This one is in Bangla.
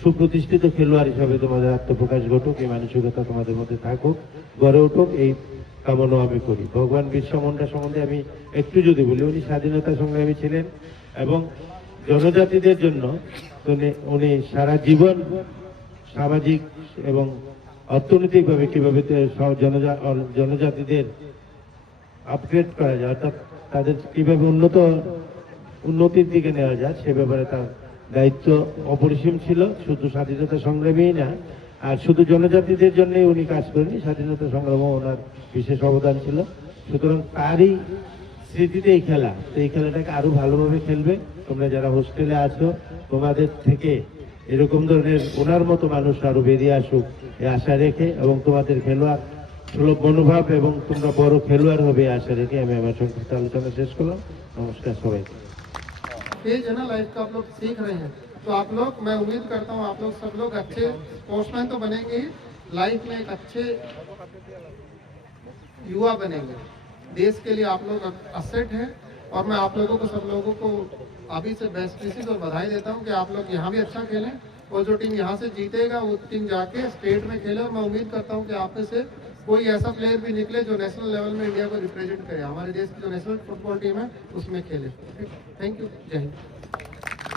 সুপ্রতিষ্ঠিত খেলোয়াড় হিসাবে তোমাদের আত্মপ্রকাশ ঘটুক, এই মানসিকতা তোমাদের মধ্যে থাকুক, গড়ে উঠুক, এই কামনা আমি করি। ভগবান বিরসা মুন্ডা সম্বন্ধে আমি একটু যদি বলি, উনি স্বাধীনতা সংগ্রামী ছিলেন এবং জনজাতিদের জন্য উনি সারা জীবন সামাজিক এবং অর্থনৈতিকভাবে কিভাবে জনজাতিদের আপগ্রেড করা যায়, অর্থাৎ তাদের কিভাবে উন্নতির দিকে নেওয়া যায়, সে ব্যাপারে তার দায়িত্ব অপরিসীম ছিল। শুধু স্বাধীনতা সংগ্রামী না, আর শুধু জনজাতিদের জন্যই উনি কাজ করেনি, স্বাধীনতা সংগ্রামও ওনার বিশেষ অবদান ছিল। সুতরাং তারই স্মৃতিতে এই খেলা, তো এই খেলাটাকে আরো ভালোভাবে খেলবে। তোমরা যারা হোস্টেলে আছো, তোমাদের থেকে এরকম ধরনের ওনার মতো মানুষ আরো বেরিয়ে আসুক এই আশা রেখে, এবং তোমাদের খেলোয়াড় সুলভ মনোভাব এবং তোমরা বড় খেলোয়াড় হবে আশা রেখে আমি আমার সংক্ষিপ্ত আলোচনা শেষ করলাম। নমস্কার সবাইকে। फेज है ना लाइफ का, आप लोग सीख रहे हैं, तो आप लोग, मैं उम्मीद करता हूँ आप लोग सब लोग अच्छे स्पोर्ट्समैन तो बनेंगे ही, लाइफ में एक अच्छे युवा बनेंगे। देश के लिए आप लोग असेट हैं, और मैं आप लोगों को, सब लोगों को अभी से बेस्ट विशेस और बधाई देता हूँ कि आप लोग यहाँ भी अच्छा खेलें, और जो टीम यहाँ से जीतेगा वो टीम जाके स्टेट में खेले। और मैं उम्मीद करता हूँ कि आप में से कोई ऐसा प्लेयर भी निकले जो नेशनल लेवल में इंडिया को रिप्रेजेंट करे, हमारे देश की जो नेशनल फुटबॉल टीम है उसमें खेले। थैंक यू, जय हिंद।